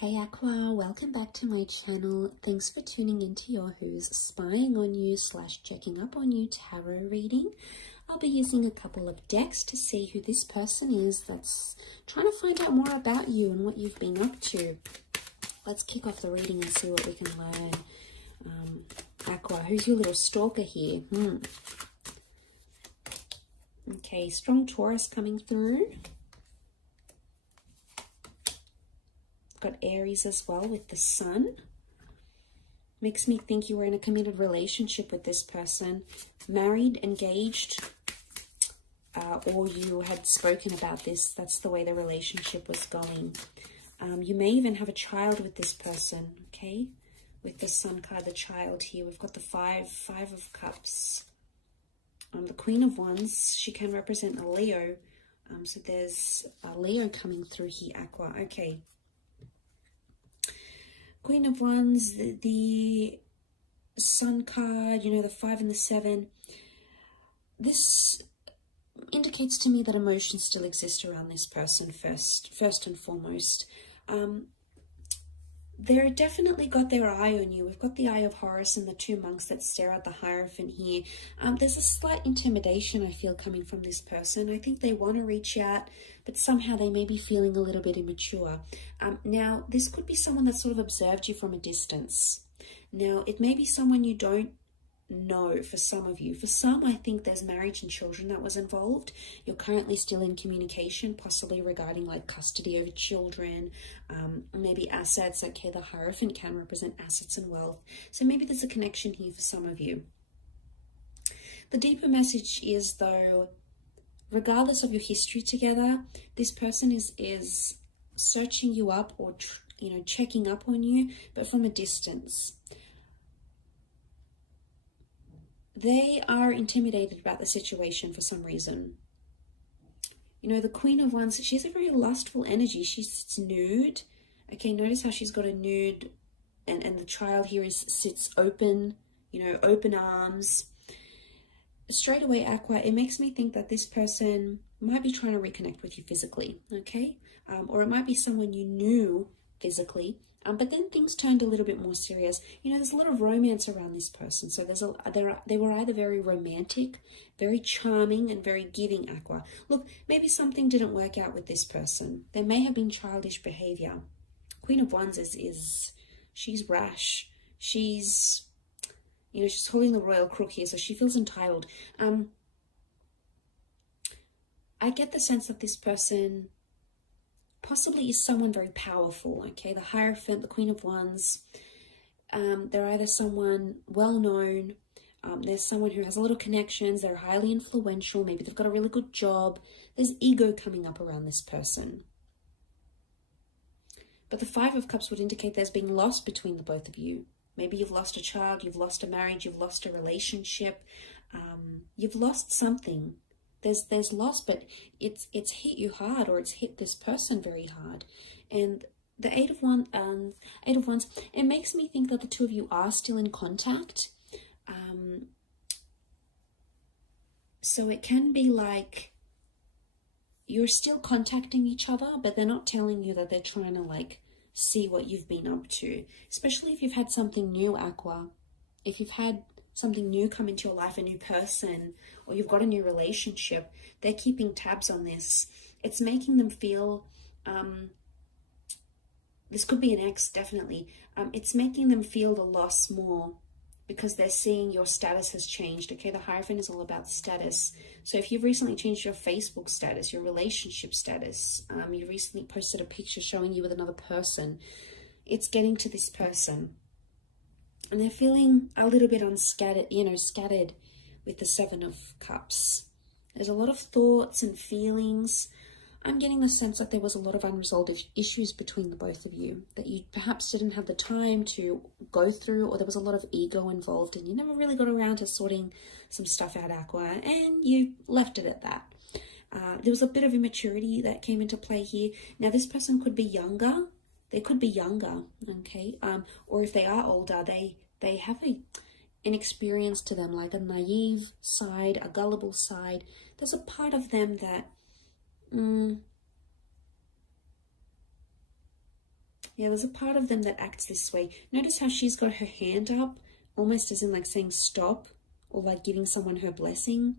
Hey Aqua, welcome back to my channel. Thanks for tuning into your Who's Spying on You / checking up on you tarot reading. I'll be using a couple of decks to see who this person is that's trying to find out more about you and what you've been up to. Let's kick off the reading and see what we can learn. Aqua, who's your little stalker here? Okay, strong Taurus coming through. Got Aries as well with the sun. Makes me think you were in a committed relationship with this person, married, engaged, or you had spoken about this. That's the way the relationship was going. You may even have a child with this person, okay? With the sun card, the child here. We've got the five of cups. The Queen of Wands, she can represent a Leo. So there's a Leo coming through here, Aqua. Okay. Queen of Wands, the sun card, you know, the 5 and the 7. This indicates to me that emotions still exist around this person first and foremost. They're definitely got their eye on you. We've got the Eye of Horus and the 2 monks that stare at the Hierophant here. There's a slight intimidation I feel coming from this person. I think they want to reach out, but somehow they may be feeling a little bit immature. Now, this could be someone that sort of observed you from a distance. Now, it may be someone you don't know for some of you. For some, I think there's marriage and children that was involved. You're currently still in communication, possibly regarding like custody over children, maybe assets. Okay, the Hierophant can represent assets and wealth. So maybe there's a connection here for some of you. The deeper message is, though, regardless of your history together, this person is searching you up or, checking up on you, but from a distance. They are intimidated about the situation for some reason. You know, the Queen of Wands, she has a very lustful energy. She's nude. Okay, notice how she's got a nude, and the child here sits open, open arms. Straight away, Aqua, it makes me think that this person might be trying to reconnect with you physically, okay? Or it might be someone you knew physically, but then things turned a little bit more serious. You know, there's a lot of romance around this person. So they were either very romantic, very charming, and very giving, Aqua. Look, maybe something didn't work out with this person. There may have been childish behavior. Queen of Wands she's rash. She's holding the royal crook here, so she feels entitled. I get the sense that this person possibly is someone very powerful, okay? The Hierophant, the Queen of Wands, they're either someone well-known, there's someone who has a lot of connections, they're highly influential, maybe they've got a really good job. There's ego coming up around this person. But the 5 of Cups would indicate there's been loss between the both of you. Maybe you've lost a child, you've lost a marriage, you've lost a relationship, you've lost something. There's loss, but it's hit you hard, or it's hit this person very hard. And the 8 of Wands, it makes me think that the 2 of you are still in contact. So it can be like you're still contacting each other, but they're not telling you that they're trying to like see what you've been up to. Especially if you've had something new, Aqua. If you've had something new come into your life, a new person, or you've got a new relationship, they're keeping tabs on this. It's making them feel, this could be an ex, definitely. It's making them feel the loss more because they're seeing your status has changed. Okay, the Hierophant is all about status. So if you've recently changed your Facebook status, your relationship status, you recently posted a picture showing you with another person, it's getting to this person. And they're feeling a little bit scattered with the 7 of Cups. There's a lot of thoughts and feelings. I'm getting the sense that there was a lot of unresolved issues between the both of you that you perhaps didn't have the time to go through, or there was a lot of ego involved and you never really got around to sorting some stuff out, Aqua, and you left it at that. There was a bit of immaturity that came into play here. Now, this person could be younger. They could be younger, okay? Or if they are older, they have an experience to them, like a naive side, a gullible side. There's a part of them that Yeah, there's a part of them that acts this way. Notice how she's got her hand up, almost as in like saying stop, or like giving someone her blessing.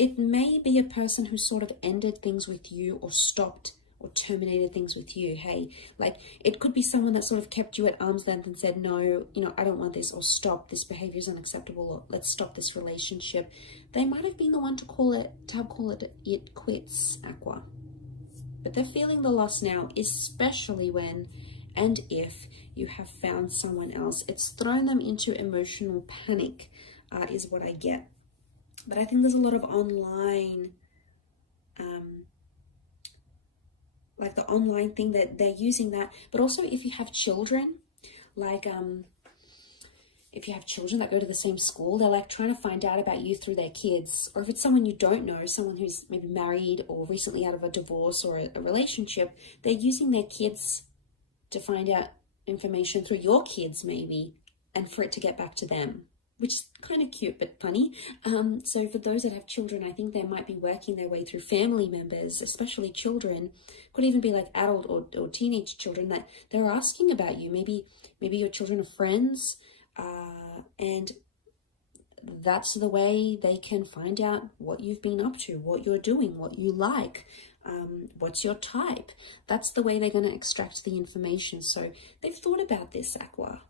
It may be a person who sort of ended things with you, or stopped or terminated things with you. Hey, like it could be someone that sort of kept you at arm's length and said, no, you know, I don't want this, or stop, this behavior is unacceptable, or let's stop this relationship. They might have been the one to call it quits, Aqua. But they're feeling the loss now, especially when and if you have found someone else. It's thrown them into emotional panic, is what I get. But I think there's a lot of online, like the online thing that they're using that. But also if you have children, like if you have children that go to the same school, they're like trying to find out about you through their kids. Or if it's someone you don't know, someone who's maybe married or recently out of a divorce or a relationship, they're using their kids to find out information through your kids maybe, and for it to get back to them, which is kind of cute but funny. So for those that have children, I think they might be working their way through family members, especially children. Could even be like adult or teenage children that they're asking about you. Maybe your children are friends, and that's the way they can find out what you've been up to, what you're doing, what you like, what's your type. That's the way they're going to extract the information. So they've thought about this, Aqua.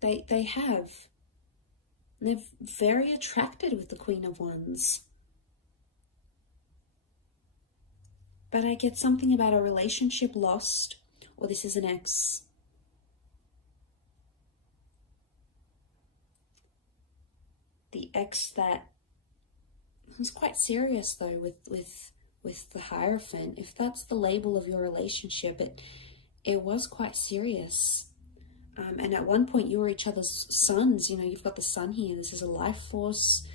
They have. They're very attracted with the Queen of Wands. But I get something about a relationship lost, or this is an ex. The ex that was quite serious though with the Hierophant. If that's the label of your relationship, it was quite serious. And at one point you were each other's suns. You know, you've got the sun here. This is a life force.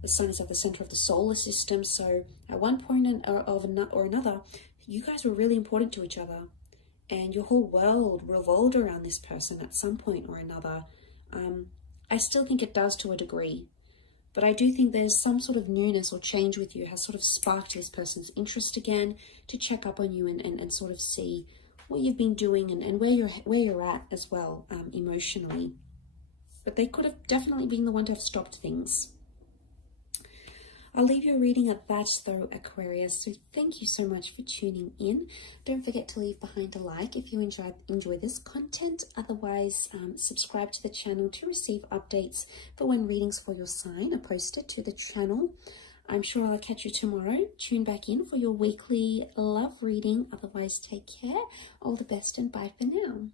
The sun is at the center of the solar system. So at one point or another, you guys were really important to each other. And your whole world revolved around this person at some point or another. I still think it does to a degree. But I do think there's some sort of newness or change with you has sort of sparked this person's interest again to check up on you and sort of see what you've been doing and where you're at as well, emotionally. But they could have definitely been the one to have stopped things. I'll leave your reading at that though, Aquarius. So thank you so much for tuning in. Don't forget to leave behind a like if you enjoy this content. Otherwise, subscribe to the channel to receive updates for when readings for your sign are posted to the channel. I'm sure I'll catch you tomorrow. Tune back in for your weekly love reading. Otherwise, take care. All the best and bye for now.